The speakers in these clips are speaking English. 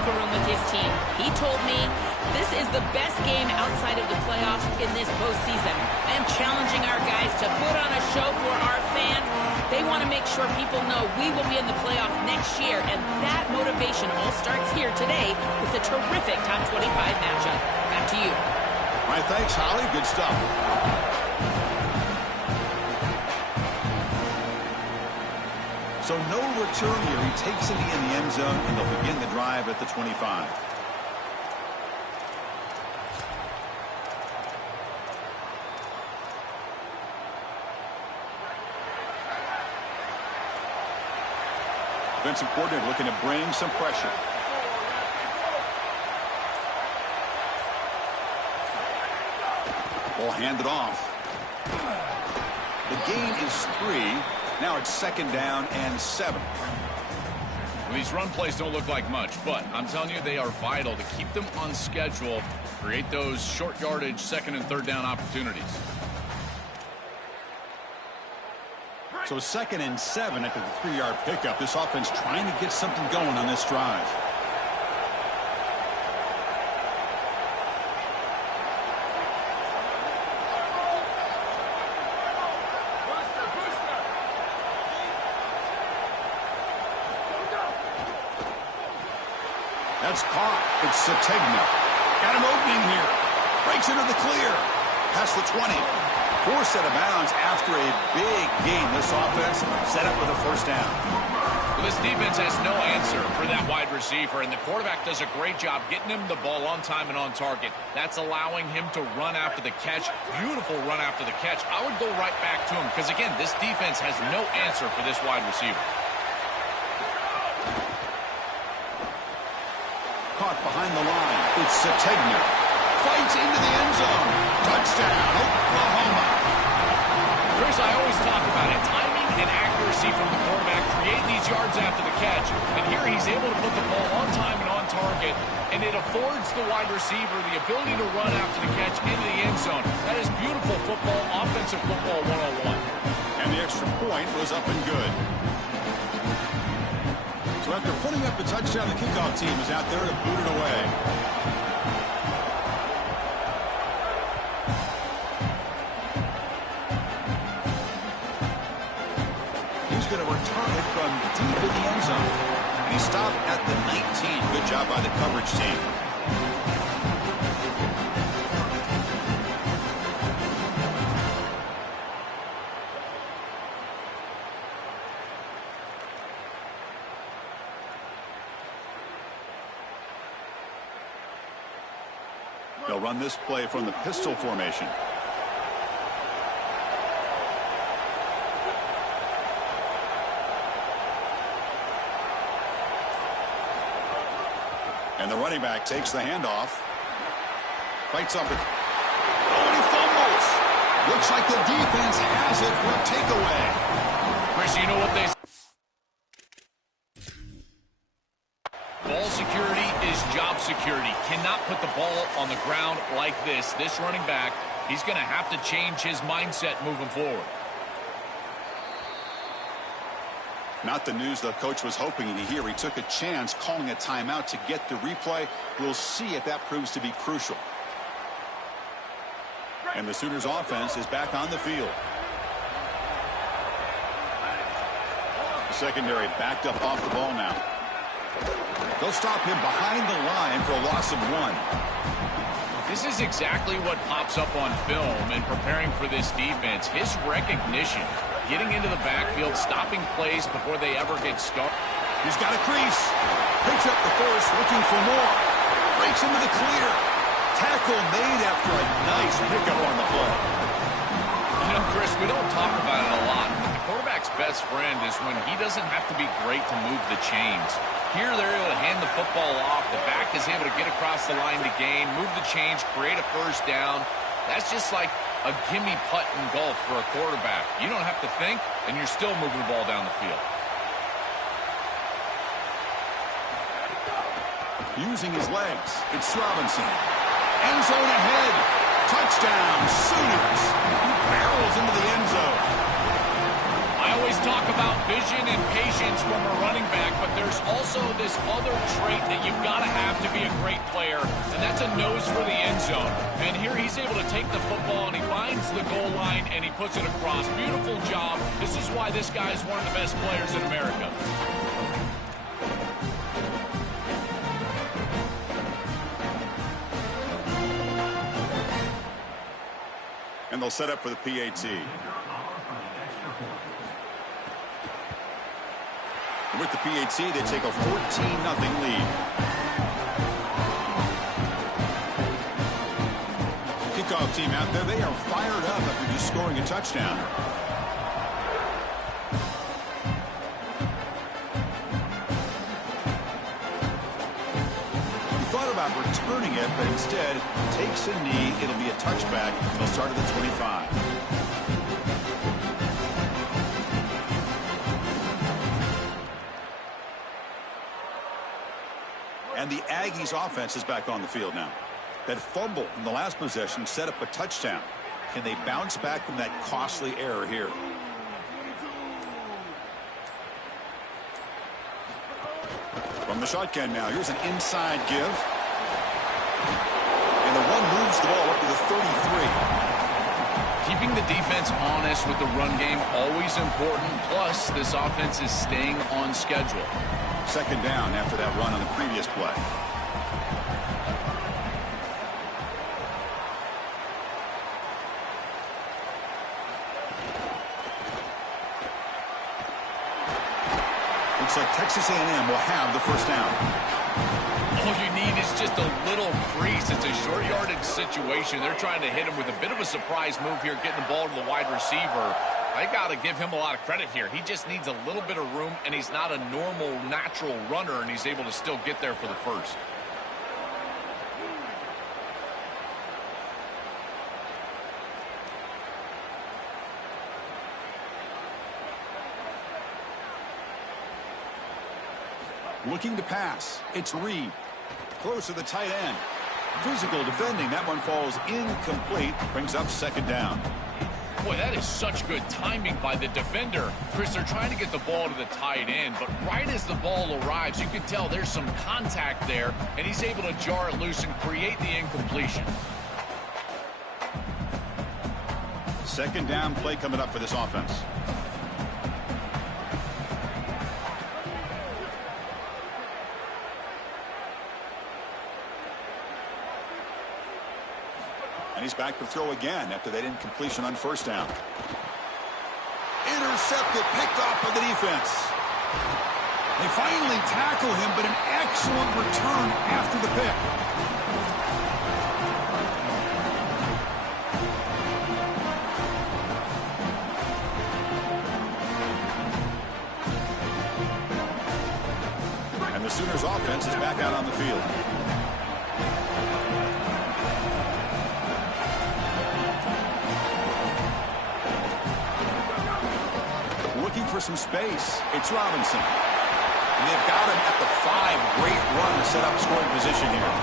locker room with his team. He told me, this is the best game outside of the playoffs in this postseason. I am challenging our guys to put on a show for our fans. They want to make sure people know we will be in the playoffs next year, and that motivation all starts here today with a terrific top 25 matchup. Back to you. All right, thanks, Holly. Good stuff. So no return here. He takes it in the end zone, and they'll begin the drive at the 25. Defensive coordinator looking to bring some pressure. Ball handed off. The gain is 3. Now it's 2nd down and 7. Well, these run plays don't look like much, but I'm telling you, they are vital to keep them on schedule, create those short yardage 2nd and 3rd down opportunities. So 2nd and 7 after the 3-yard pickup. This offense trying to get something going on this drive. That's caught. It's Sategna. Got an opening here. Breaks into the clear. Past the 20. Forced out of bounds after a big gain. This offense set up with a 1st down. Well, this defense has no answer for that wide receiver, and the quarterback does a great job getting him the ball on time and on target. That's allowing him to run after the catch. Beautiful run after the catch. I would go right back to him because, again, this defense has no answer for this wide receiver. Caught behind the line. It's Sategna. Fights into the end zone. Touchdown, Oklahoma. Chris, I always talk about it. Timing and accuracy from the quarterback create these yards after the catch. And here he's able to put the ball on time and on target. And it affords the wide receiver the ability to run after the catch into the end zone. That is beautiful football, offensive football 101. And the extra point was up and good. So after putting up the touchdown, the kickoff team is out there to boot it away. He's going to return it from deep in the end zone. And he stopped at the 19. Good job by the coverage team. They'll run this play from the pistol formation. And the running back takes the handoff. Fights off it. Oh, and he fumbles. Looks like the defense has it for a takeaway. Chris, you know what they say. Ball security is job security. Cannot put the ball on the ground like this. This running back, he's going to have to change his mindset moving forward. Not the news the coach was hoping to hear. He took a chance calling a timeout to get the replay. We'll see if that proves to be crucial. And the Sooners offense is back on the field. The secondary backed up off the ball now. They'll stop him behind the line for a loss of 1. This is exactly what pops up on film in preparing for this defense. His recognition, getting into the backfield, stopping plays before they ever get started. He's got a crease. Picks up the force, looking for more. Breaks into the clear. Tackle made after a nice pickup on the play. You know, Chris, we don't talk about it a lot, but the quarterback's best friend is when he doesn't have to be great to move the chains. Here, they're able to hand the football off. The back is able to get across the line to gain, move the chains, create a 1st down. That's just like a gimme putt in golf for a quarterback. You don't have to think, and you're still moving the ball down the field. Using his legs, it's Robinson. End zone ahead. Touchdown, Sooners. He barrels into the end zone. I always always talk about vision and patience from a running back, but there's also this other trait that you've got to have to be a great player, and that's a nose for the end zone. And here he's able to take the football, and he finds the goal line, and he puts it across. Beautiful job. This is why this guy is one of the best players in America. And they'll set up for the PAT. With the PAT, they take a 14-0 lead. Kickoff team out there, they are fired up after just scoring a touchdown. He thought about returning it, but instead takes a knee. It'll be a touchback. They'll start at the 25. And the Aggies offense is back on the field now. That fumble in the last possession set up a touchdown. Can they bounce back from that costly error here? From the shotgun now, here's an inside give. And the one moves the ball up to the 33. Keeping the defense honest with the run game, always important. Plus, this offense is staying on schedule. Second down after that run on the previous play. Looks like Texas A&M will have the first down. All you need is just a little crease. It's a short yardage situation. They're trying to hit him with a bit of a surprise move here, getting the ball to the wide receiver. I got to give him a lot of credit here. He just needs a little bit of room, and he's not a normal, natural runner, and he's able to still get there for the first. Looking to pass. It's Reed. Close to the tight end. Physical defending. That one falls incomplete. Brings up second down. Boy, that is such good timing by the defender. Chris, they're trying to get the ball to the tight end, but right as the ball arrives, you can tell there's some contact there, and he's able to jar it loose and create the incompletion. Second down play coming up for this offense. And he's back to throw again after that incompletion on first down. Intercepted, picked off by the defense. They finally tackle him, but an excellent return after the pick. And the Sooners offense is back out on the field. Looking for some space. It's Robinson. And they've got him at the 5. Great run to set up scoring position here.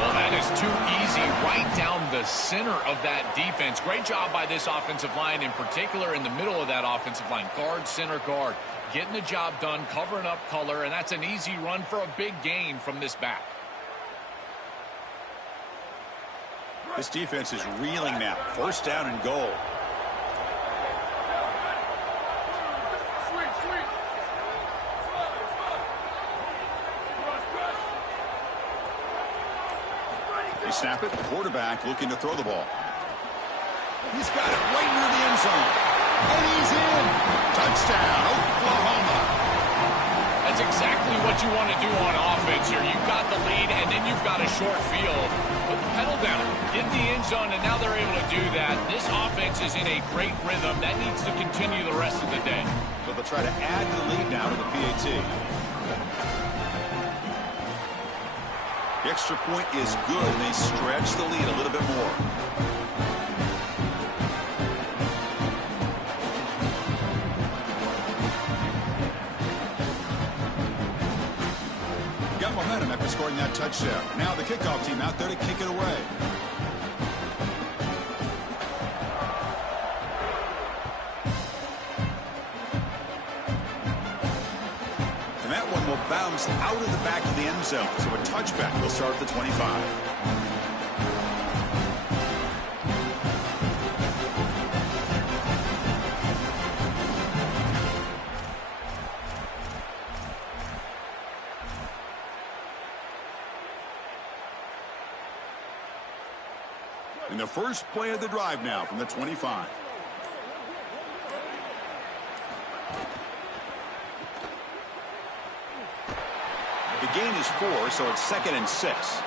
Well, that is too easy right down the center of that defense. Great job by this offensive line, in particular in the middle of that offensive line. Guard, center, guard. Getting the job done, covering up color, and that's an easy run for a big gain from this back. This defense is reeling now. First down and goal. They snap it. Quarterback looking to throw the ball. He's got it right near the end zone. And he's in. Touchdown, Oklahoma. That's exactly what you want to do on offense here. You've got the lead, and then you've got a short field. Put the pedal down, get in the end zone, and now they're able to do that. This offense is in a great rhythm. That needs to continue the rest of the day. So they'll try to add the lead now to the PAT. The extra point is good, and they stretch the lead a little bit more. Got momentum after scoring that touchdown. Now the kickoff team out there to kick it away. just out of the back of the end zone. So a touchback will start at the 25. In the first play of the drive now from the 25. The gain is 4, so it's 2nd and 6.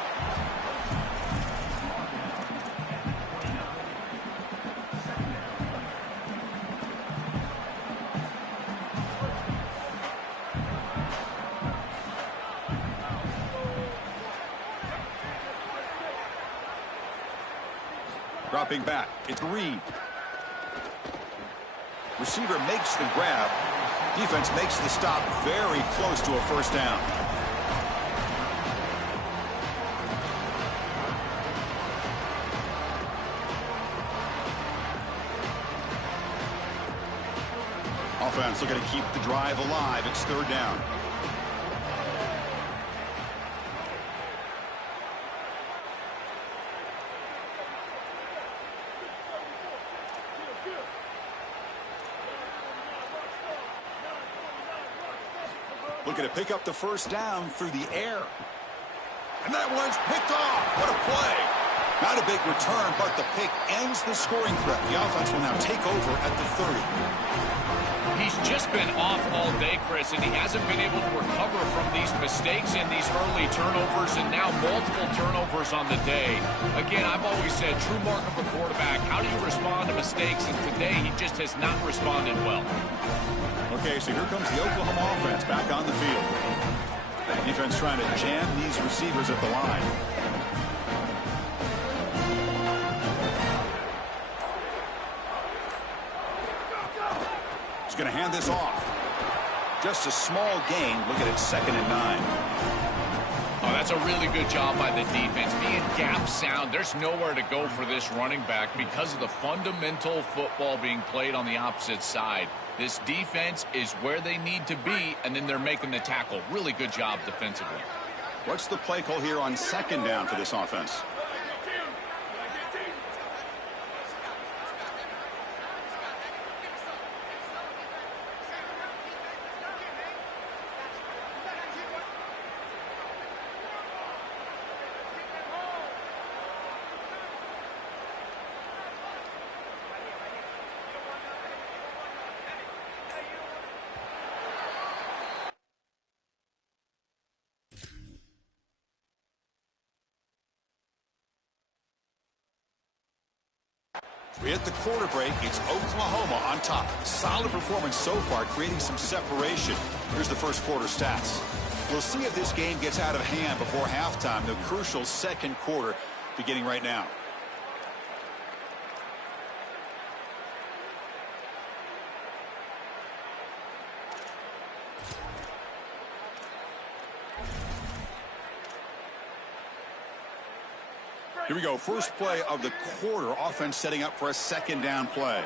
Dropping back, it's Reed. Receiver makes the grab. Defense makes the stop very close to a first down. Offense looking to keep the drive alive. It's 3rd down. Looking to pick up the first down through the air. And that one's picked off. What a play. Not a big return, but the pick ends the scoring threat. The offense will now take over at the 30. He's just been off all day, Chris, and he hasn't been able to recover from these mistakes and these early turnovers, and now multiple turnovers on the day. Again, I've always said, true mark of a quarterback, how do you respond to mistakes? And today, he just has not responded well. Okay, so here comes the Oklahoma offense back on the field. Defense trying to jam these receivers at the line. He's going to hand this off. Just a small gain. Look at it, 2nd and 9. Oh, that's a really good job by the defense. Being gap sound, there's nowhere to go for this running back because of the fundamental football being played on the opposite side. This defense is where they need to be, and then they're making the tackle. Really good job defensively. What's the play call here on 2nd down for this offense? We hit the quarter break. It's Oklahoma on top. Solid performance so far, creating some separation. Here's the first quarter stats. We'll see if this game gets out of hand before halftime. The crucial 2nd quarter beginning right now. Here we go. First play of the quarter. Offense setting up for a 2nd down play.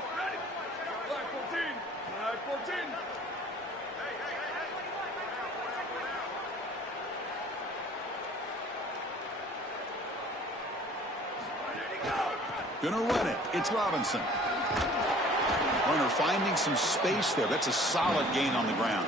Gonna run it. It's Robinson. Runner finding some space there. That's a solid gain on the ground.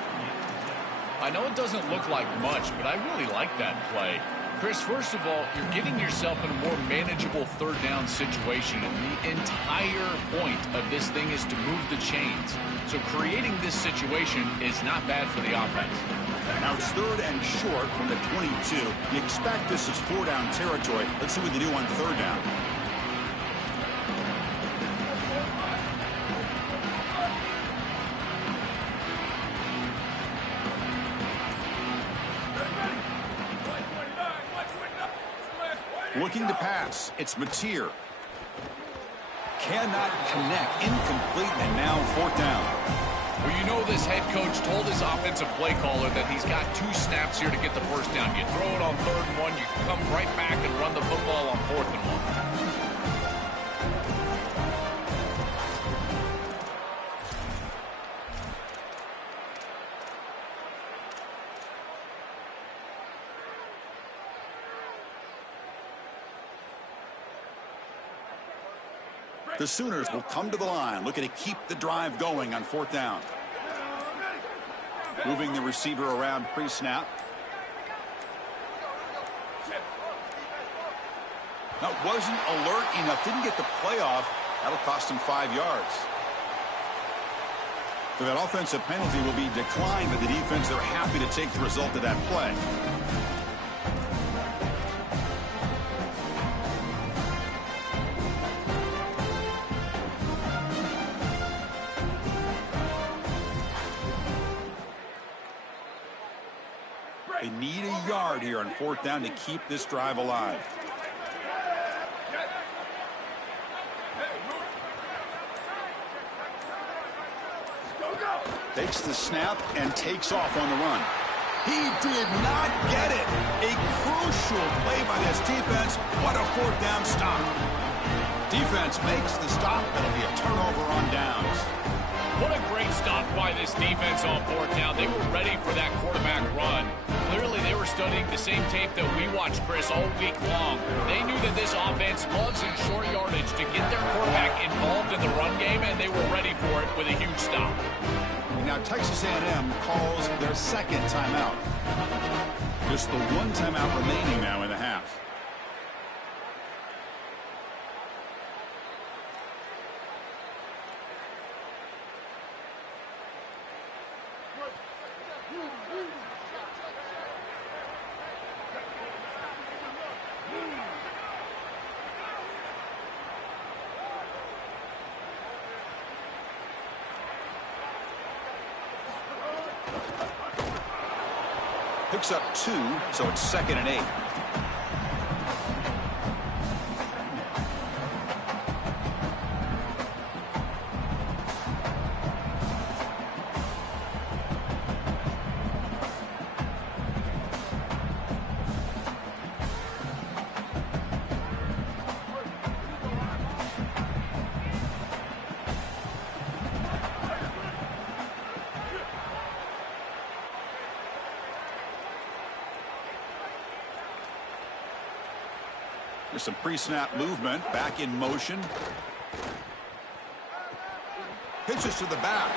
I know it doesn't look like much, but I really like that play. Chris, first of all, you're getting yourself in a more manageable 3rd down situation, and the entire point of this thing is to move the chains. So creating this situation is not bad for the offense. Now it's 3rd and short from the 22. You expect this is 4-down territory. Let's see what they do on 3rd down. Looking to pass. It's Mateer. Cannot connect. Incomplete, and now 4th down. Well, you know this head coach told his offensive play caller that he's got 2 snaps here to get the first down. You throw it on 3rd and 1, you come right back and run the football on 4th and 1. The Sooners will come to the line, looking to keep the drive going on 4th down. Moving the receiver around pre-snap. That wasn't alert enough. Didn't get the play off. That'll cost him 5 yards. So that offensive penalty will be declined by the defense. They're happy to take the result of that play. They need a yard here on 4th down to keep this drive alive. Takes the snap and takes off on the run. He did not get it. A crucial play by this defense. What a 4th down stop. Defense makes the stop. It'll be a turnover on downs. What a great stop by this defense on 4th down. They were ready for that quarterback run. Clearly, they were studying the same tape that we watched, Chris, all week long. They knew that this offense loves in short yardage to get their quarterback involved in the run game, and they were ready for it with a huge stop. Now Texas A&M calls their 2nd timeout. Just the 1 timeout remaining now in the half. Picks up 2, so it's 2nd and 8. There's some pre-snap movement. Back in motion. Pitches to the back.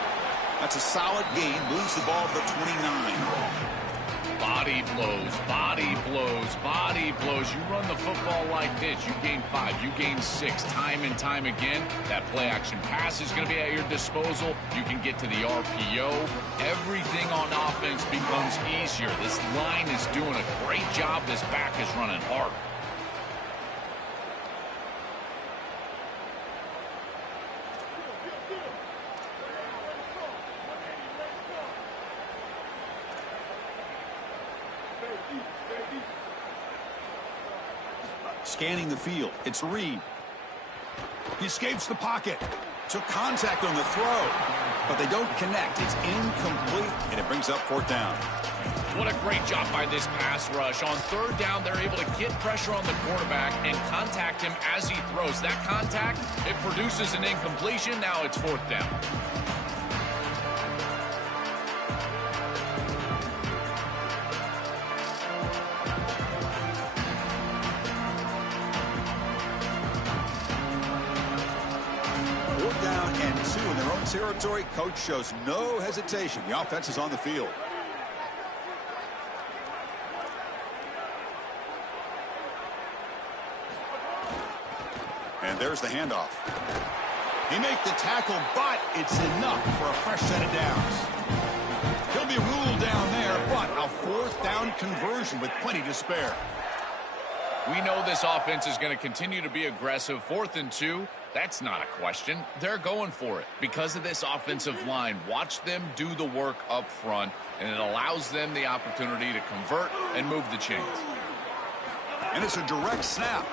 That's a solid gain. Moves the ball to the 29. Body blows, body blows, body blows. You run the football like this, you gain 5, you gain 6, time and time again. That play action pass is going to be at your disposal. You can get to the RPO. Everything on offense becomes easier. This line is doing a great job. This back is running hard. Scanning the field. It's Reed. He escapes the pocket. Took contact on the throw, but they don't connect. It's incomplete, and it brings up 4th down. What a great job by this pass rush. On 3rd down, they're able to get pressure on the quarterback and contact him as he throws. That contact, it produces an incompletion. Now it's 4th down. Territory. Coach shows no hesitation. The offense is on the field. And there's the handoff. He made the tackle, but it's enough for a fresh set of downs. He'll be ruled down there, but a 4th down conversion with plenty to spare. We know this offense is going to continue to be aggressive. 4th and 2. That's not a question. They're going for it because of this offensive line. Watch them do the work up front, and it allows them the opportunity to convert and move the chains. And it's a direct snap.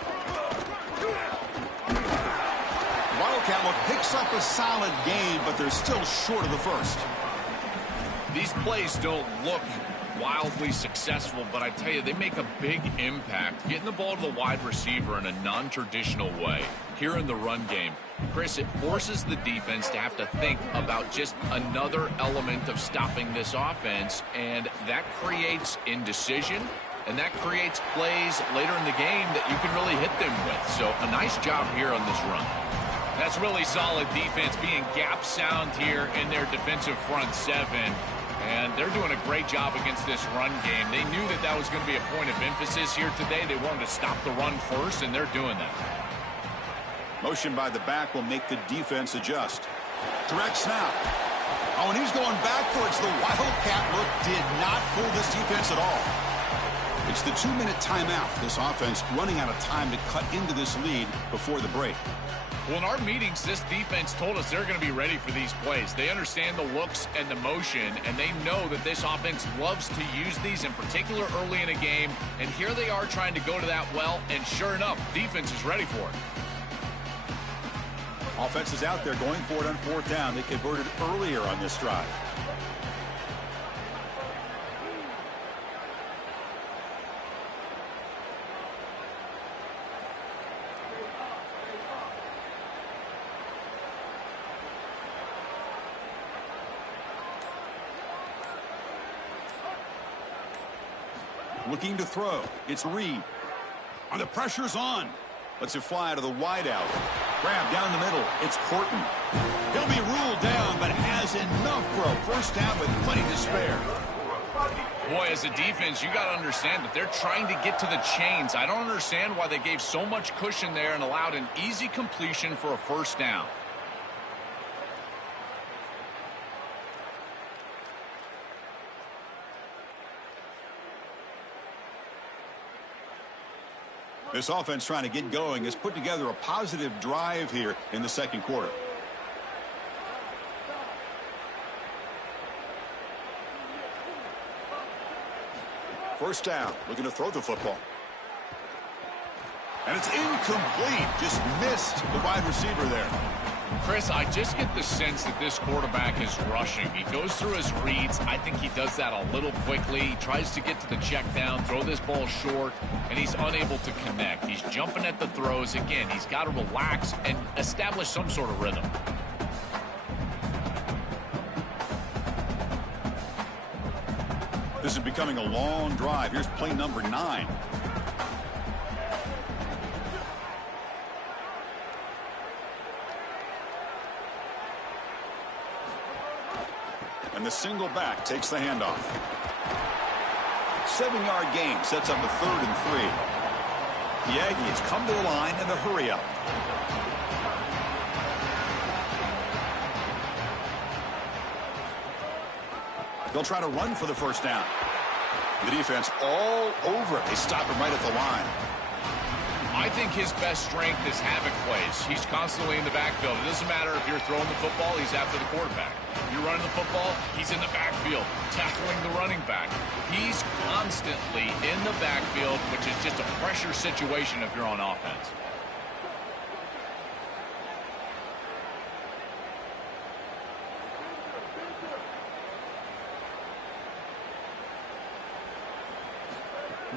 Wildcat picks up a solid gain, but they're still short of the 1st. These plays don't look wildly successful, but I tell you, they make a big impact. Getting the ball to the wide receiver in a non-traditional way here in the run game. Chris, it forces the defense to have to think about just another element of stopping this offense, and that creates indecision, and that creates plays later in the game that you can really hit them with. So a nice job here on this run. That's really solid defense, being gap sound here in their defensive front seven. And they're doing a great job against this run game. They knew that that was going to be a point of emphasis here today. They wanted to stop the run first, and they're doing that. Motion by the back will make the defense adjust. Direct snap. Oh, and he's going backwards. The Wildcat look did not fool this defense at all. It's the 2-minute timeout. This offense running out of time to cut into this lead before the break. Well, in our meetings, this defense told us they're going to be ready for these plays. They understand the looks and the motion, and they know that this offense loves to use these, in particular early in a game. And here they are trying to go to that well, and sure enough, defense is ready for it. Offense is out there going for it on 4th down. They converted earlier on this drive. Looking to throw. It's Reed. And the pressure's on. Lets it fly to the wideout. Grab down the middle. It's Porton. He'll be ruled down, but has enough for a first down with plenty to spare. Boy, as a defense, you got to understand that they're trying to get to the chains. I don't understand why they gave so much cushion there and allowed an easy completion for a first down. This offense trying to get going has put together a positive drive here in the second quarter. First down, looking to throw the football. And it's incomplete. Just missed the wide receiver there. Chris, I just get the sense that this quarterback is rushing. He goes through his reads. I think he does that a little quickly. He tries to get to the check down, throw this ball short, and he's unable to connect. He's jumping at the throws. Again, he's got to relax and establish some sort of rhythm. This is becoming a long drive. Here's play number 9. And the single back takes the handoff. 7-yard gain sets up a 3rd and 3. The Aggies come to the line in a hurry up. They'll try to run for the first down. The defense all over it. They stop him right at the line. I think his best strength is havoc plays. He's constantly in the backfield. It doesn't matter if you're throwing the football, he's after the quarterback. You're running the football, he's in the backfield, tackling the running back. He's constantly in the backfield, which is just a pressure situation if you're on offense.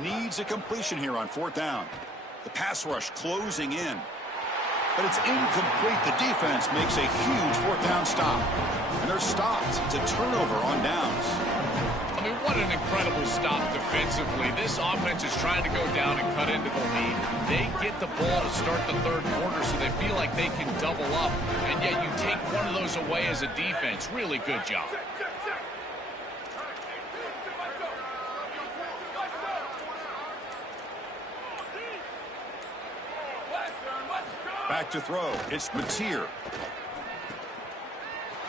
Needs a completion here on 4th down. The pass rush closing in. But it's incomplete. The defense makes a huge 4th down stop. And they're stopped. It's a turnover on downs. I mean, what an incredible stop defensively. This offense is trying to go down and cut into the lead. They get the ball to start the 3rd quarter, so they feel like they can double up. And yet you take one of those away as a defense. Really good job. Back to throw. It's Mateer.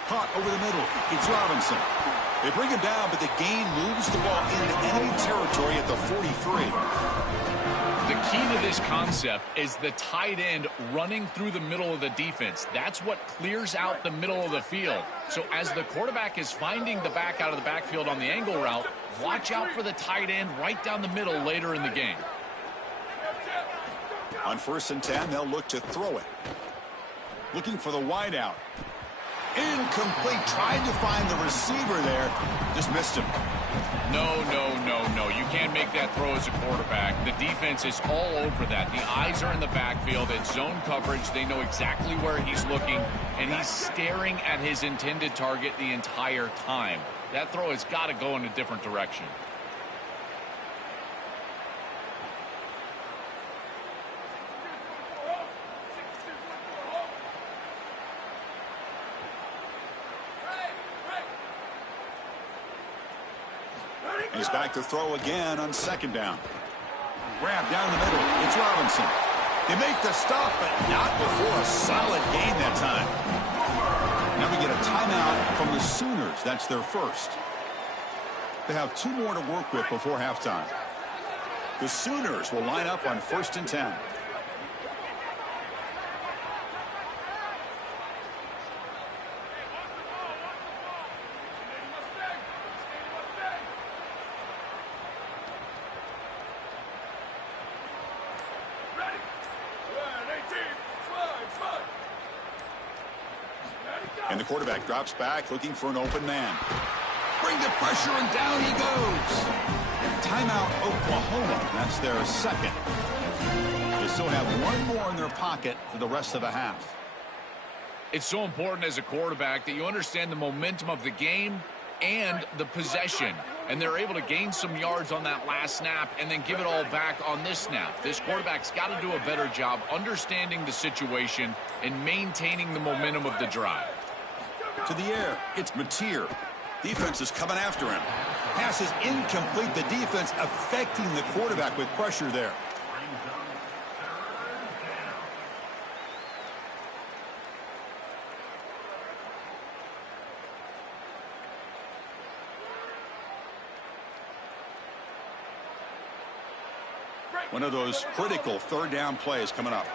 Caught over the middle. It's Robinson. They bring him down, but the gain moves the ball into enemy territory at the 43. The key to this concept is the tight end running through the middle of the defense. That's what clears out the middle of the field. So as the quarterback is finding the back out of the backfield on the angle route, watch out for the tight end right down the middle later in the game. On 1st and 10, they'll look to throw it. Looking for the wideout. Incomplete. Tried to find the receiver there. Just missed him. No. You can't make that throw as a quarterback. The defense is all over that. The eyes are in the backfield. It's zone coverage. They know exactly where he's looking, and he's staring at his intended target the entire time. That throw has got to go in a different direction. He's back to throw again on second down. Grab down the middle. It's Robinson. They make the stop, but not before a solid gain that time. Now we get a timeout from the Sooners. That's their first. They have 2 more to work with before halftime. The Sooners will line up on 1st and 10. And the quarterback drops back looking for an open man. Bring the pressure and down he goes. Timeout Oklahoma. That's their second. They still have 1 more in their pocket for the rest of the half. It's so important as a quarterback that you understand the momentum of the game and the possession. And they're able to gain some yards on that last snap and then give it all back on this snap. This quarterback's got to do a better job understanding the situation and maintaining the momentum of the drive. To the air, it's Mateer. Defense is coming after him. Pass is incomplete. The defense affecting the quarterback with pressure there. One of those critical 3rd down plays coming up.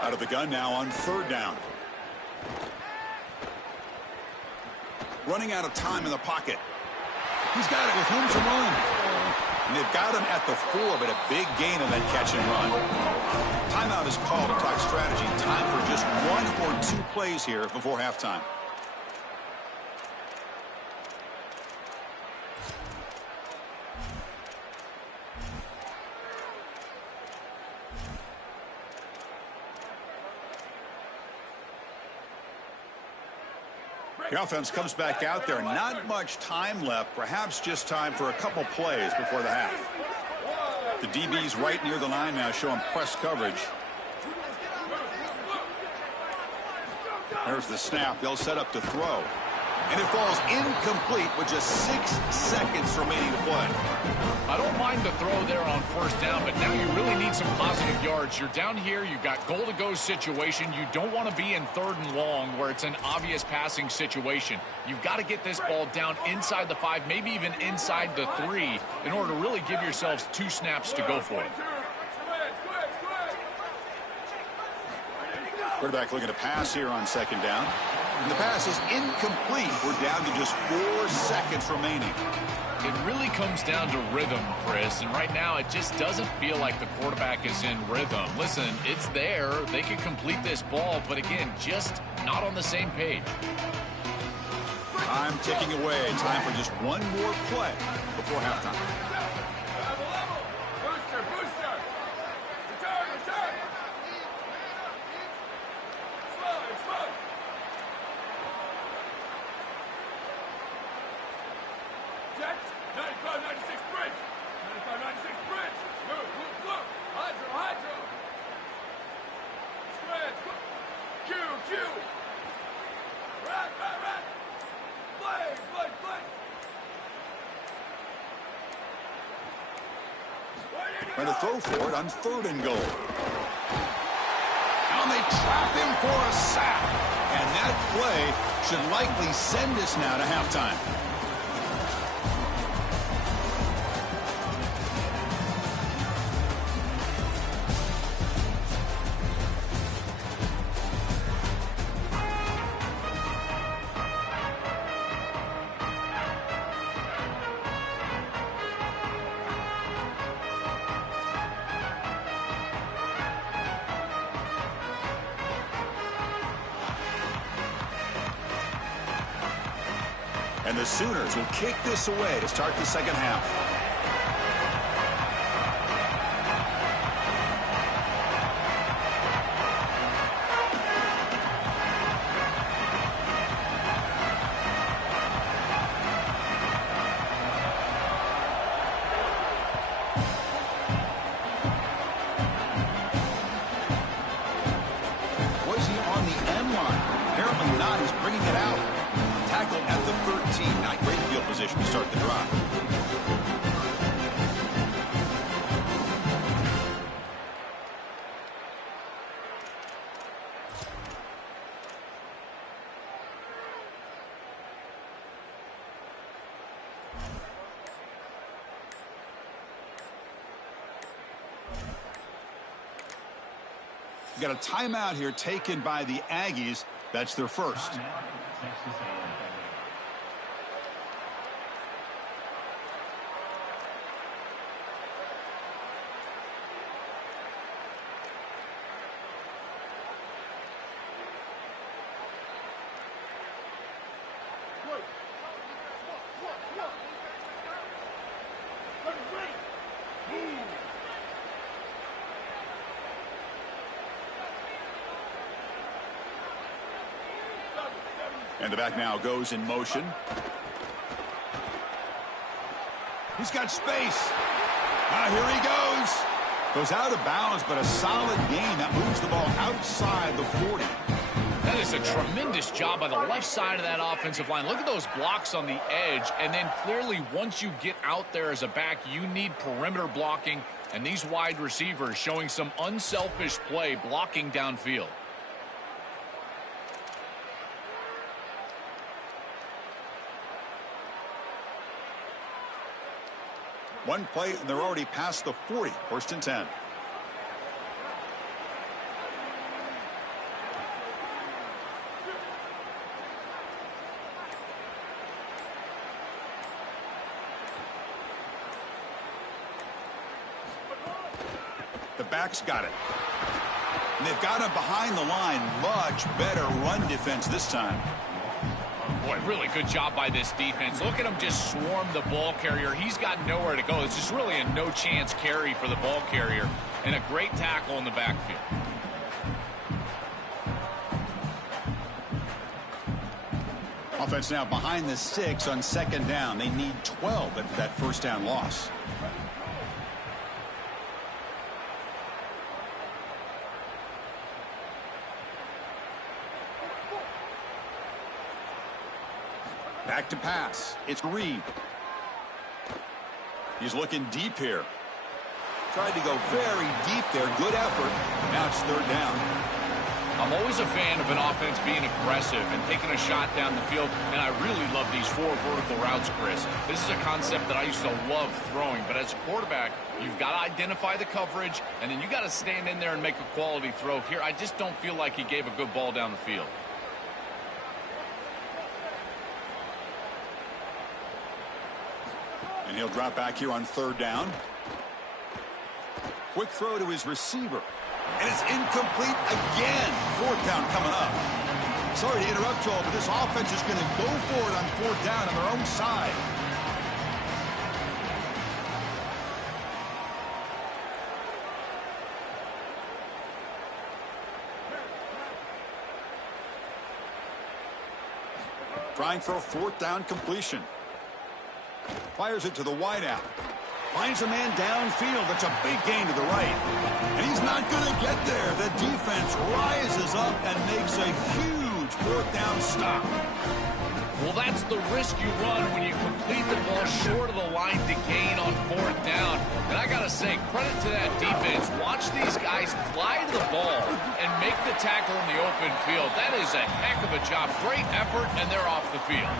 Out of the gun now on 3rd down. Running out of time in the pocket. He's got it with room to run. And they've got him at the 4, but a big gain on that catch and run. Timeout is called to talk strategy. Time for just 1 or 2 plays here before halftime. The offense comes back out there. Not much time left. Perhaps just time for a couple plays before the half. The DB's right near the line now, showing press coverage. There's the snap. They'll set up to throw. And it falls incomplete with just 6 seconds remaining to play. I don't mind the throw there on 1st down, but now you really need some positive yards. You're down here. You've got goal-to-go situation. You don't want to be in 3rd and long where it's an obvious passing situation. You've got to get this ball down inside the 5, maybe even inside the 3, in order to really give yourselves 2 snaps to go for it. Quarterback looking to pass here on 2nd down. And the pass is incomplete. We're down to just 4 seconds remaining. It really comes down to rhythm, Chris, and right now it just doesn't feel like the quarterback is in rhythm. Listen, it's there. They could complete this ball, but again, just not on the same page. Time ticking away. Time for just 1 more play before halftime. Trying to throw for it on 3rd and goal. And they trap him for a sack. And that play should likely send us now to halftime. And the Sooners will kick this away to start the 2nd half. team. Not great field position to start the drive. Got a timeout here taken by the Aggies. That's their first. And the back now goes in motion. He's got space. Here he goes. Goes out of bounds, but a solid gain. That moves the ball outside the 40. That is a tremendous job by the left side of that offensive line. Look at those blocks on the edge. And then clearly once you get out there as a back, you need perimeter blocking. And these wide receivers showing some unselfish play blocking downfield. One play, and they're already past the 40. First and 10. The back's got it. And they've got him behind the line. Much better run defense this time. Boy, really good job by this defense. Look at him just swarm the ball carrier. He's got nowhere to go. It's just really a no-chance carry for the ball carrier. And a great tackle in the backfield. Offense now behind the 6 on second down. They need 12 after that first down loss. Back to pass. It's Reed. He's looking deep here. Tried to go very deep there. Good effort. Now it's third down. I'm always a fan of an offense being aggressive and taking a shot down the field, and I really love these 4 vertical routes, Chris. This is a concept that I used to love throwing, but as a quarterback, you've got to identify the coverage, and then you got to stand in there and make a quality throw. Here, I just don't feel like he gave a good ball down the field. And he'll drop back here on third down. Quick throw to his receiver. And it's incomplete again. Fourth down coming up. Sorry to interrupt you all, but this offense is going to go for it on fourth down on their own side. Trying for a fourth down completion. Fires it to the wideout. Finds a man downfield. That's a big gain to the right. And he's not going to get there. The defense rises up and makes a huge fourth down stop. Well, that's the risk you run when you complete the ball short of the line to gain on fourth down. And I got to say, credit to that defense. Watch these guys fly to the ball and make the tackle in the open field. That is a heck of a job. Great effort, and they're off the field.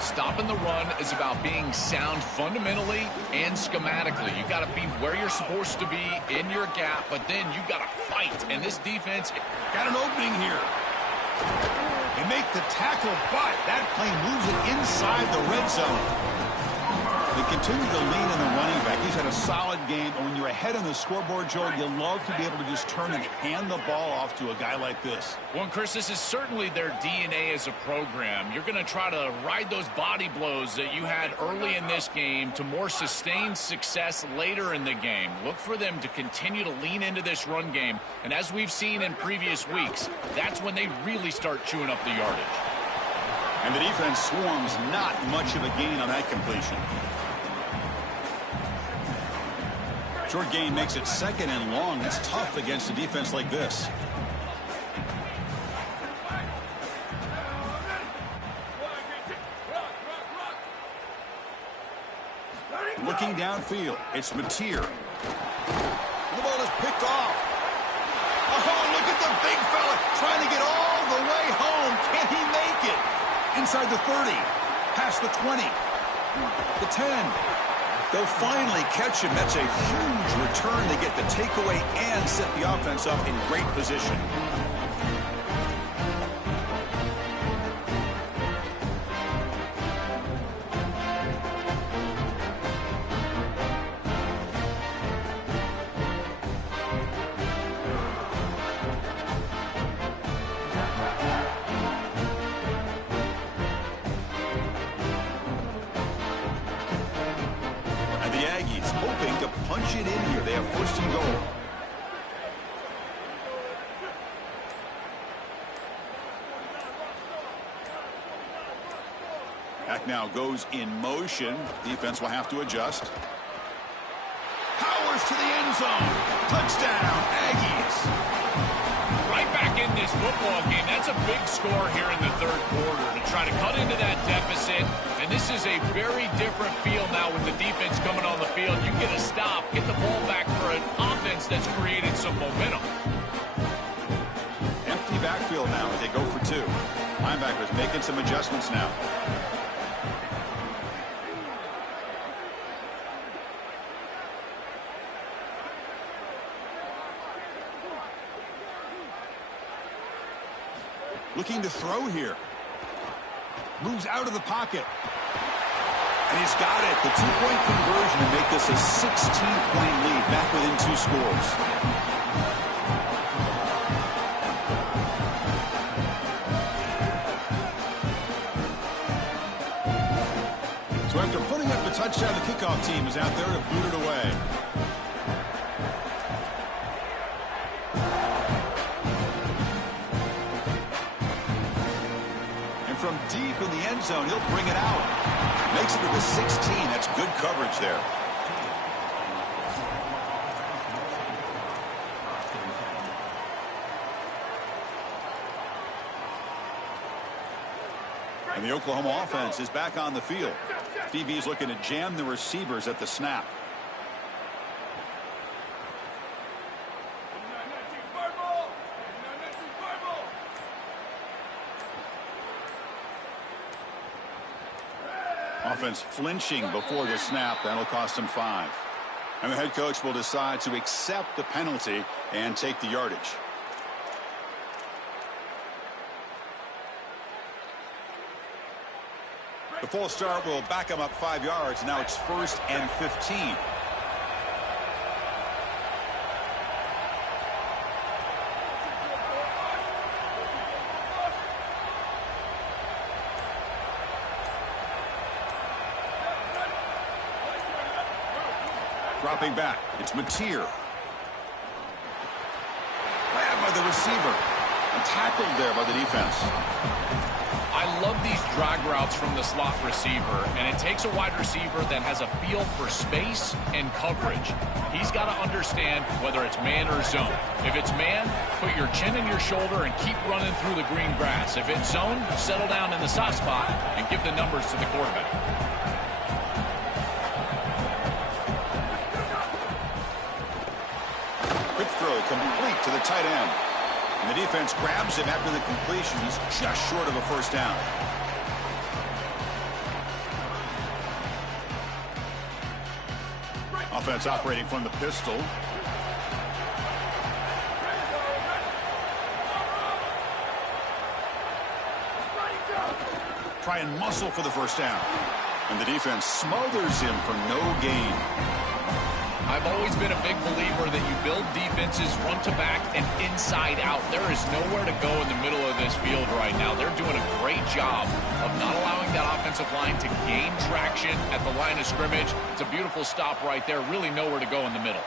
Stopping the run is about being sound fundamentally and schematically. You got to be where you're supposed to be in your gap, but then you got to fight. And this defense got an opening here. They make the tackle, but that play moves it inside the red zone. They continue to lean in the running back. He's had a solid game. And when you're ahead on the scoreboard, Joe, you love to be able to just turn and hand the ball off to a guy like this. Well, Chris, this is certainly their DNA as a program. You're going to try to ride those body blows that you had early in this game to more sustained success later in the game. Look for them to continue to lean into this run game. And as we've seen in previous weeks, that's when they really start chewing up the yardage. And the defense swarms, not much of a gain on that completion. Short gain makes it second and long. That's tough against a defense like this. downfield. It's Mateer. The ball is picked off. Oh, look at the big fella trying to get all the way home. Can he make it? Inside the 30. Past the 20. The 10. They'll finally catch him. That's a huge return. They get the takeaway and set the offense up in great position. Punch it in here. They have first and goal. Back now goes in motion. Defense will have to adjust. Powers to the end zone. Touchdown, Aggies. Right back in this football game. That's a big score here in the third quarter to try to cut into that deficit. And this is a very different feel now with the defense coming on the field. You get a stop, get the ball back for an offense that's created some momentum. Empty backfield now as they go for two. Linebackers making some adjustments now. Looking to throw here. Moves out of the pocket. And he's got it. The two-point conversion to make this a 16-point lead. Back within two scores. So after putting up the touchdown, the kickoff team is out there to boot it away. From deep in the end zone, he'll bring it out. Makes it to the 16. That's good coverage there. And the Oklahoma offense is back on the field. DB's looking to jam the receivers at the snap. Offense flinching before the snap. That'll cost him 5. And the head coach will decide to accept the penalty and take the yardage. The full start will back him up 5 yards. Now it's 1st and 15. Dropping back, it's Mateer. Grabbed by the receiver. And tackled there by the defense. I love these drag routes from the slot receiver, and it takes a wide receiver that has a feel for space and coverage. He's got to understand whether it's man or zone. If it's man, put your chin in your shoulder and keep running through the green grass. If it's zone, settle down in the soft spot and give the numbers to the quarterback. Quick throw complete to the tight end. And the defense grabs him after the completion. He's just short of a first down. Offense operating from the pistol. Try and muscle for the first down. And the defense smothers him for no gain. I've always been a big believer that you build defenses front to back and inside out. There is nowhere to go in the middle of this field right now. They're doing a great job of not allowing that offensive line to gain traction at the line of scrimmage. It's a beautiful stop right there. Really nowhere to go in the middle.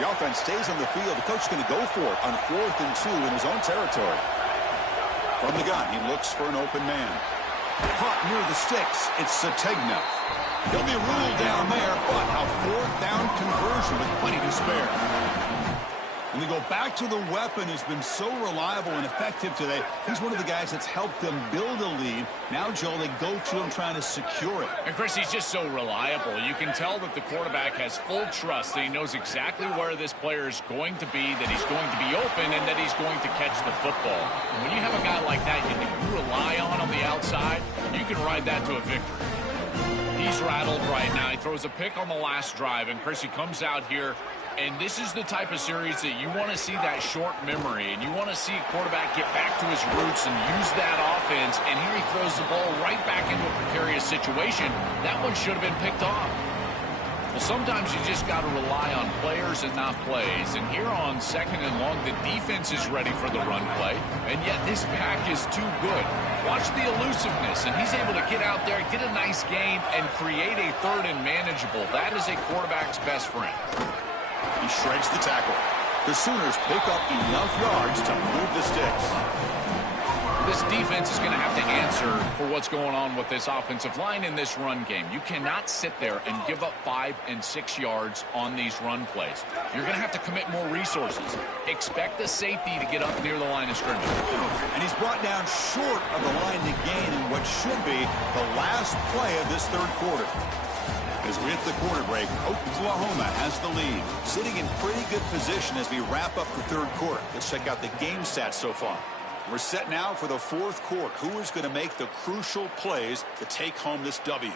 The offense stays on the field. The coach is going to go for it on 4th and 2 in his own territory. From the gun, he looks for an open man. Caught near the sticks. It's Sategna. He'll be ruled down there, but a 4th down conversion with plenty to spare. And they go back to the weapon who's been so reliable and effective today. He's one of the guys that's helped them build a lead. Now, Joel, they go to him trying to secure it. And, Chris, he's just so reliable. You can tell that the quarterback has full trust that he knows exactly where this player is going to be, that he's going to be open, and that he's going to catch the football. And when you have a guy like that you rely on the outside, you can ride that to a victory. He's rattled right now. He throws a pick on the last drive, and, Chris, he comes out here. And this is the type of series that you want to see that short memory, and you want to see a quarterback get back to his roots and use that offense, and here he throws the ball right back into a precarious situation. That one should have been picked off. Well, sometimes you just got to rely on players and not plays, and here on 2nd and long, the defense is ready for the run play, and yet this pack is too good. Watch the elusiveness, and he's able to get out there, get a nice gain, and create a 3rd and manageable. That is a quarterback's best friend. He shreds the tackle. The Sooners pick up enough yards to move the sticks. This defense is going to have to answer for what's going on with this offensive line in this run game. You cannot sit there and give up 5 and 6 yards on these run plays. You're going to have to commit more resources. Expect the safety to get up near the line of scrimmage. And he's brought down short of the line to gain in what should be the last play of this 3rd quarter. As we hit the quarter break, Oklahoma has the lead, sitting in pretty good position as we wrap up the 3rd quarter. Let's check out the game stats so far. We're set now for the 4th quarter. Who is going to make the crucial plays to take home this W?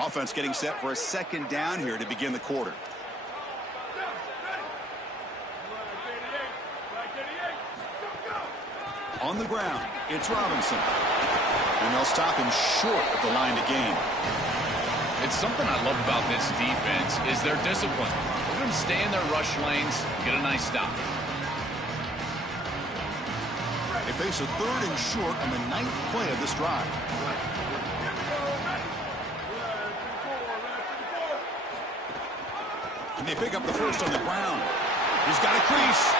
Offense getting set for a 2nd down here to begin the quarter. On the ground, it's Robinson. And they'll stop him short of the line to gain. It's something I love about this defense is their discipline. Let them stay in their rush lanes, get a nice stop. They face a 3rd and short on the 9th play of this drive. And they pick up the 1st on the ground. He's got a crease.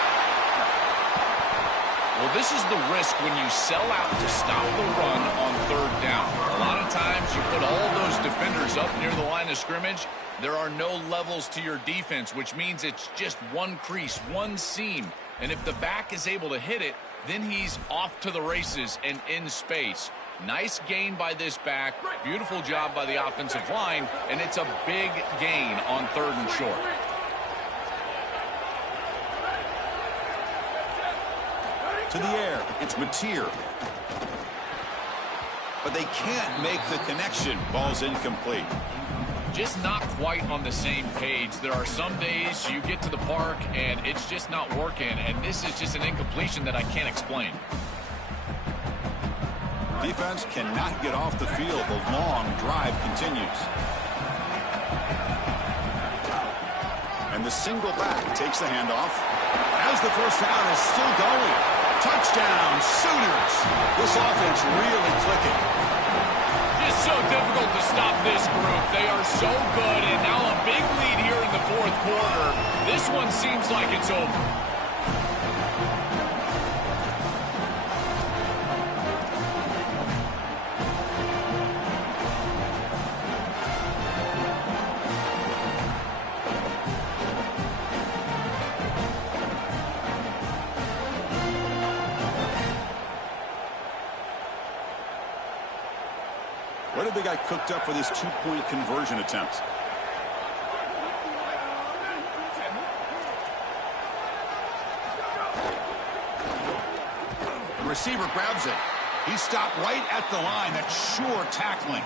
Well, this is the risk when you sell out to stop the run on 3rd down. A lot of times you put all those defenders up near the line of scrimmage. There are no levels to your defense, which means it's just one crease, one seam. And if the back is able to hit it, then he's off to the races and in space. Nice gain by this back. Beautiful job by the offensive line. And it's a big gain on 3rd and short. To the air, it's Mateer. But they can't make the connection. Ball's incomplete. Just not quite on the same page. There are some days you get to the park and it's just not working, and this is just an incompletion that I can't explain. Defense cannot get off the field. The long drive continues. And the single back takes the handoff. As the 1st down is still going. Touchdown, Sooners. This offense really clicking. It's so difficult to stop this group. They are so good, and now a big lead here in the 4th quarter. This one seems like it's over. What have they got cooked up for this 2-point conversion attempt? The receiver grabs it. He stopped right at the line. That's sure tackling.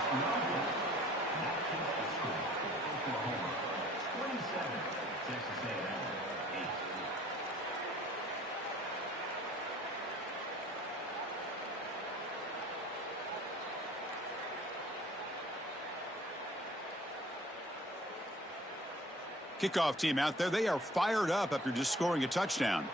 Kickoff team out there. They are fired up after just scoring a touchdown.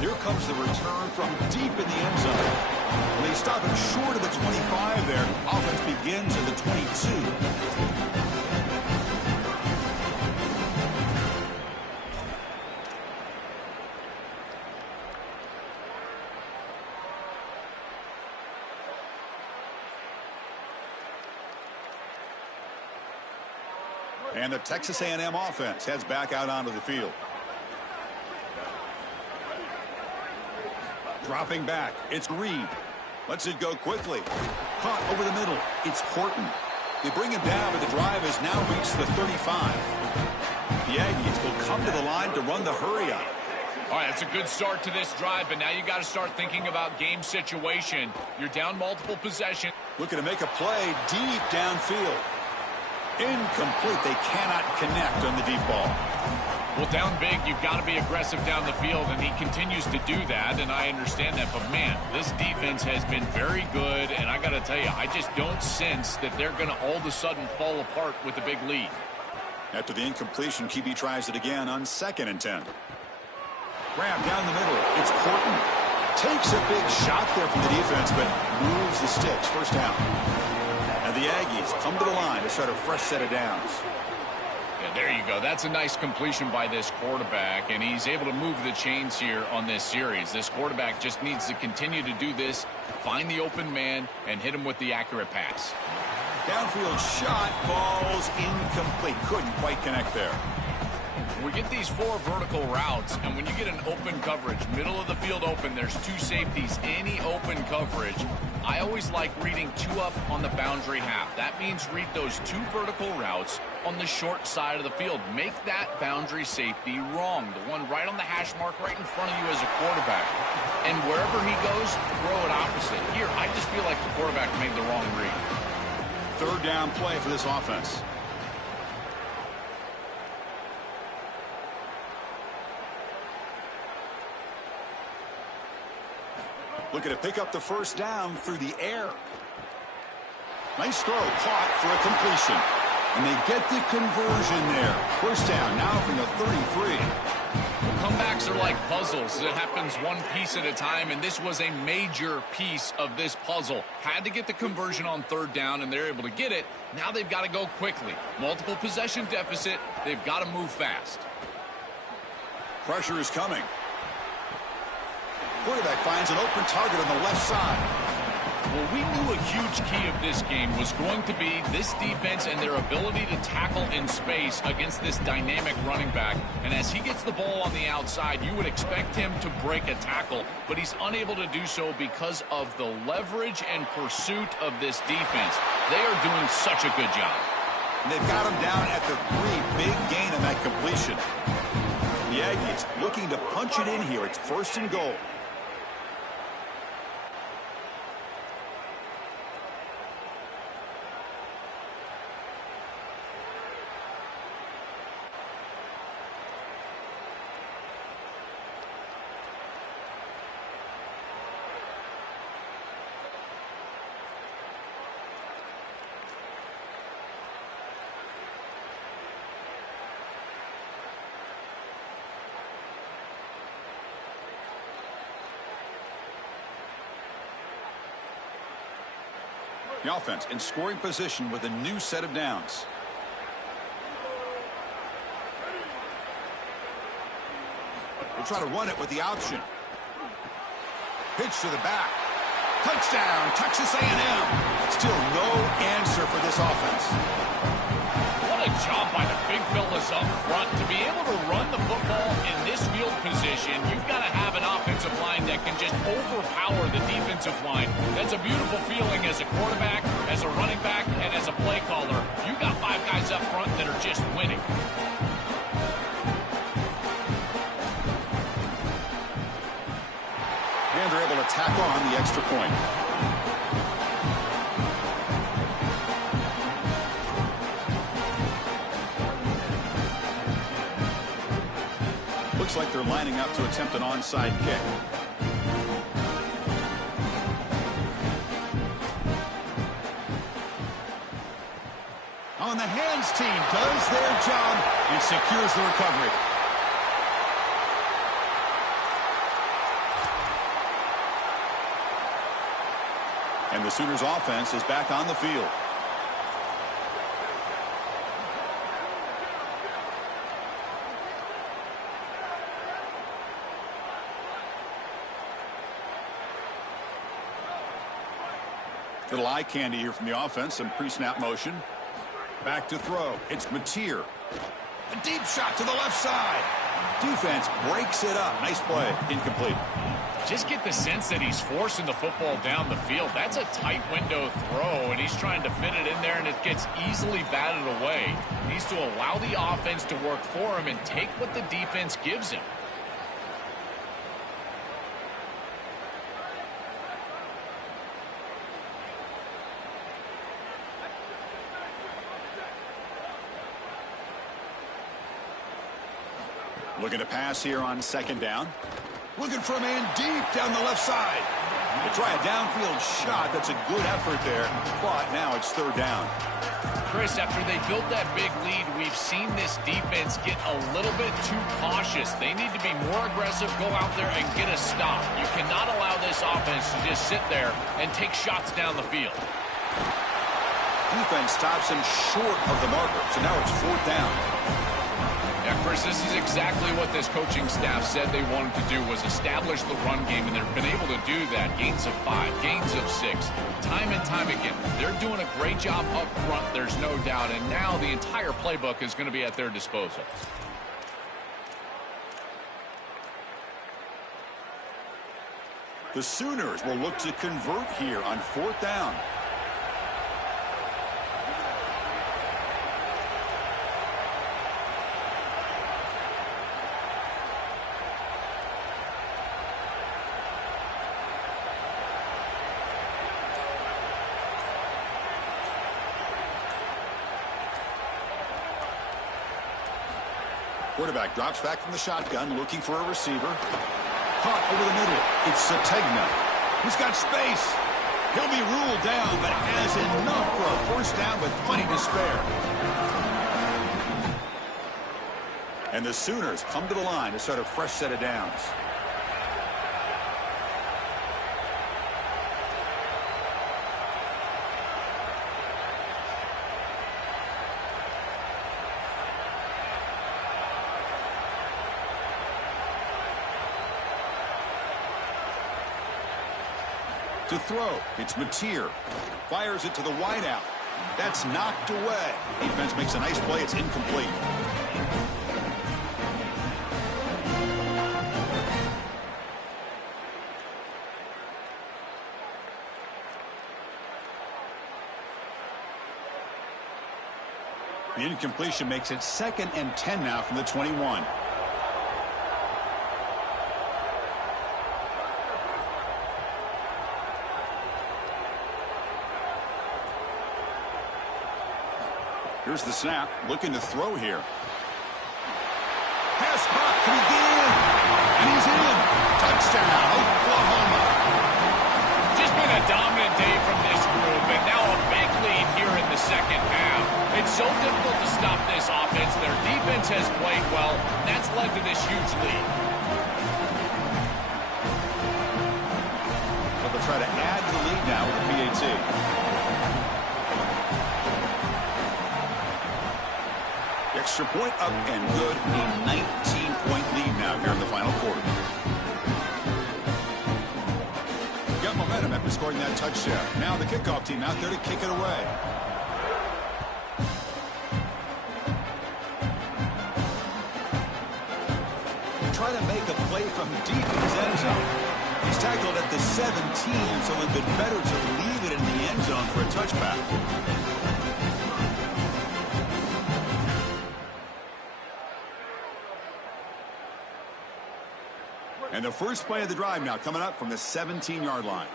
Here comes the return from deep in the end zone. When they stop him short of the 25 there, offense begins at the 22. And the Texas A&M offense heads back out onto the field. Dropping back, it's Reed. Lets it go quickly. Caught over the middle, it's Horton. They bring him down, but the drive has now reached the 35. The Aggies will come to the line to run the hurry up. All right, that's a good start to this drive, but now you got to start thinking about game situation. You're down multiple possessions. Looking to make a play deep downfield. Incomplete. They cannot connect on the deep ball. Well, down big, you've got to be aggressive down the field, and he continues to do that, and I understand that. But, man, this defense has been very good, and I got to tell you, I just don't sense that they're going to all of a sudden fall apart with a big lead. After the incompletion, QB tries it again on 2nd and 10. Grab down the middle. It's Horton. Takes a big shot there from the defense, but moves the sticks. First down. And the Aggies come to the line to start a fresh set of downs. Yeah, there you go. That's a nice completion by this quarterback, and he's able to move the chains here on this series. This quarterback just needs to continue to do this, find the open man, and hit him with the accurate pass. Downfield shot falls incomplete. Couldn't quite connect there. We get these 4 vertical routes, and when you get an open coverage, middle of the field open, there's 2 safeties, any open coverage. I always like reading 2 up on the boundary half. That means read those 2 vertical routes on the short side of the field. Make that boundary safety wrong, the one right on the hash mark right in front of you as a quarterback. And wherever he goes, throw it opposite. Here, I just feel like the quarterback made the wrong read. 3rd down play for this offense. Looking to pick up the first down through the air. Nice throw, caught for a completion. And they get the conversion there. First down now from the 33. Well, comebacks are like puzzles. It happens one piece at a time, and this was a major piece of this puzzle. Had to get the conversion on 3rd down, and they're able to get it. Now they've got to go quickly. Multiple possession deficit. They've got to move fast. Pressure is coming. Quarterback finds an open target on the left side. Well, we knew a huge key of this game was going to be this defense and their ability to tackle in space against this dynamic running back. And as he gets the ball on the outside, you would expect him to break a tackle, but he's unable to do so because of the leverage and pursuit of this defense. They are doing such a good job. And they've got him down at the 3. Big gain on that completion. The Aggies looking to punch it in here. It's 1st and goal. The offense in scoring position with a new set of downs. We'll try to run it with the option. Pitch to the back. Touchdown, Texas A&M. Still no answer for this offense. What a job by the big fellas up front. To be able to run the football in this field position, you've got to have an offensive line that can just overpower the defensive line. That's a beautiful feeling as a quarterback, as a running back, and as a play caller. You got 5 guys up front that are just winning. And they're able to tack on the extra point. Looks like they're lining up to attempt an onside kick. On the hands team does their job and secures the recovery. And the Sooners offense is back on the field. Little eye candy here from the offense. Some pre-snap motion. Back to throw. It's Mateer. A deep shot to the left side. Defense breaks it up. Nice play. Incomplete. Just get the sense that he's forcing the football down the field. That's a tight window throw, and he's trying to fit it in there, and it gets easily batted away. He needs to allow the offense to work for him and take what the defense gives him. Looking to pass here on second down. Looking for a man deep down the left side. To try a downfield shot. That's a good effort there. But now it's third down. Chris, after they built that big lead, we've seen this defense get a little bit too cautious. They need to be more aggressive, go out there and get a stop. You cannot allow this offense to just sit there and take shots down the field. Defense stops him short of the marker. So now it's fourth down. Yeah, Chris, this is exactly what this coaching staff said they wanted to do, was establish the run game, and they've been able to do that. Gains of 5, gains of 6, time and time again. They're doing a great job up front, there's no doubt, and now the entire playbook is going to be at their disposal. The Sooners will look to convert here on fourth down. Quarterback drops back from the shotgun, looking for a receiver. Caught over the middle. It's Sategna. He's got space. He'll be ruled down, but has enough for a first down with plenty to spare. And the Sooners come to the line to start a fresh set of downs. To throw, it's Mateer. Fires it to the wideout. That's knocked away. Defense makes a nice play. It's incomplete. The incompletion makes it 2nd and 10 now from the 21. Here's the snap, looking to throw here. Pass caught, can he get in? And he's in. Touchdown, Oklahoma. Just been a dominant day from this group, and now a big lead here in the second half. It's so difficult to stop this offense. Their defense has played well, and that's led to this huge lead. So they'll try to add to the lead now with the PAT. Extra point up and good. A 19-point lead now here in the final quarter. Got momentum after scoring that touchdown. Now the kickoff team out there to kick it away. Try to make a play from deep in his end zone. He's tackled at the 17, so it would have been better to leave it in the end zone for a touchback. And the first play of the drive now coming up from the 17-yard line.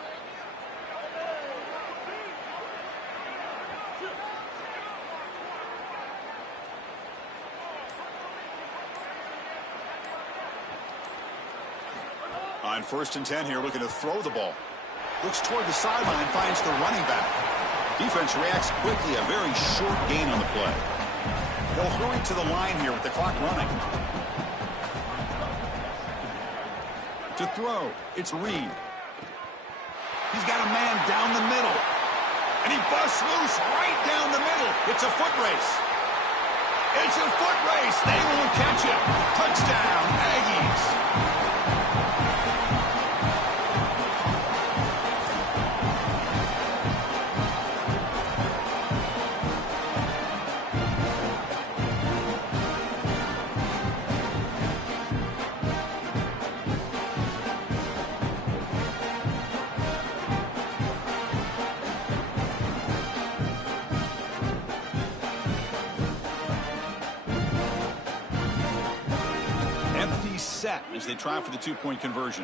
On 1st and 10 here, looking to throw the ball. Looks toward the sideline, finds the running back. Defense reacts quickly, a very short gain on the play. They'll hurry to the line here with the clock running. To throw, it's Reed. He's got a man down the middle. And he busts loose right down the middle. It's a foot race. It's a foot race. They won't catch him. Touchdown, Aggies. set as they try for the two-point conversion.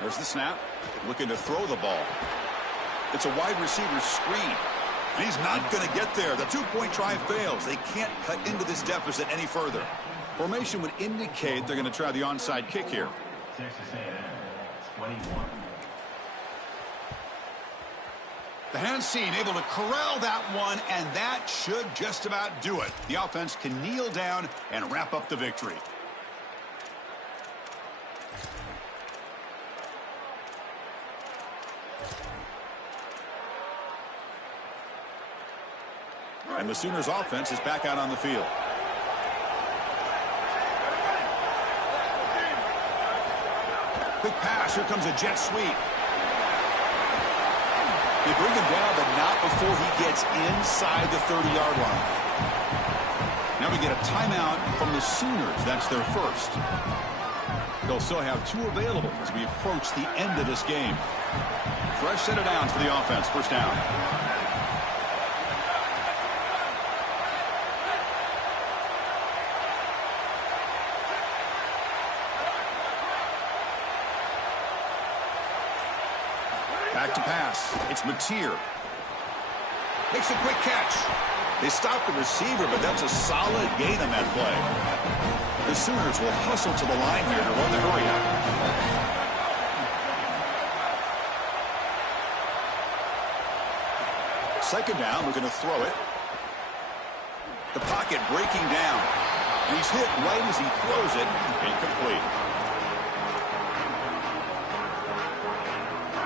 There's the snap. Looking to throw the ball. It's a wide receiver screen. And he's not going to get there. The two-point try fails. They can't cut into this deficit any further. Formation would indicate they're going to try the onside kick here. The hands seen, able to corral that one, and that should just about do it. The offense can kneel down and wrap up the victory. And the Sooners offense is back out on the field. Quick pass. Here comes a jet sweep. They bring him down, but not before he gets inside the 30-yard line. Now we get a timeout from the Sooners. That's their first. They'll still have two available as we approach the end of this game. Fresh set of downs for the offense. First down. Back to pass. It's Mateer. Makes a quick catch. They stop the receiver, but that's a solid gain on that play. The Sooners will hustle to the line here to run the hurry out. Second down, we're going to throw it. The pocket breaking down. And he's hit right as he throws it. Incomplete.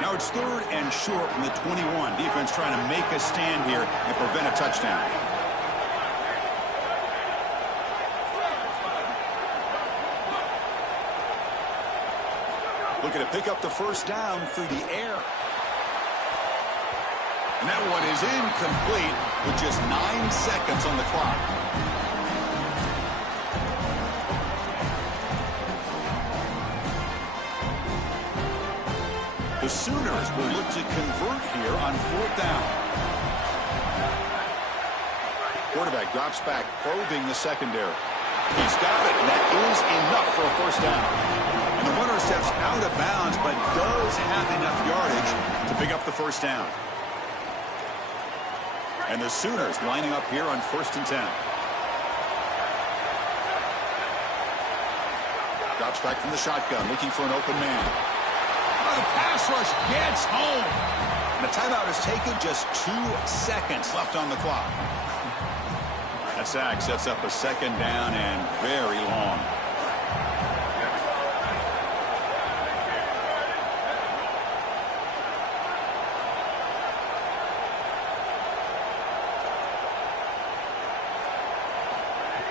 Now it's third and short from the 21. Defense trying to make a stand here and prevent a touchdown. Looking to pick up the first down through the air. And that one is incomplete with just 9 seconds on the clock. The Sooners will look to convert here on fourth down. Quarterback drops back, probing the secondary. He's got it, and that is enough for a first down. And the runner steps out of bounds, but does have enough yardage to pick up the first down. And the Sooners lining up here on 1st and 10. Drops back from the shotgun, looking for an open man. The pass rush gets home. And the timeout is taken, just 2 seconds left on the clock. That sack sets up a second down and very long.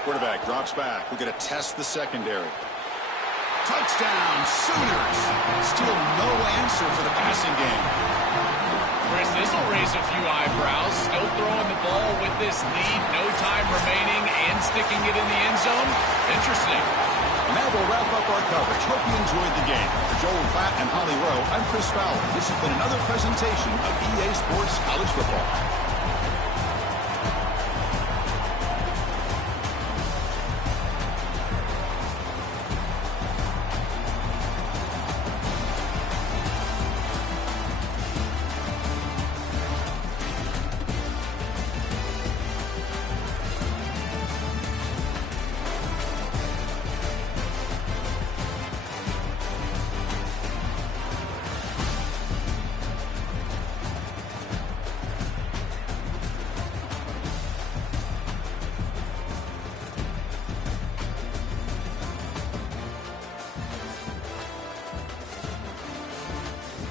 Quarterback drops back. We're going to test the secondary. Touchdown, Sooners. Still no answer for the passing game. Chris, this will raise a few eyebrows. Still throwing the ball with this lead, no time remaining, and sticking it in the end zone. Interesting. And that will wrap up our coverage. Hope you enjoyed the game. For Joel Platt and Holly Rowe, I'm Chris Fowler. This has been another presentation of EA Sports College Football.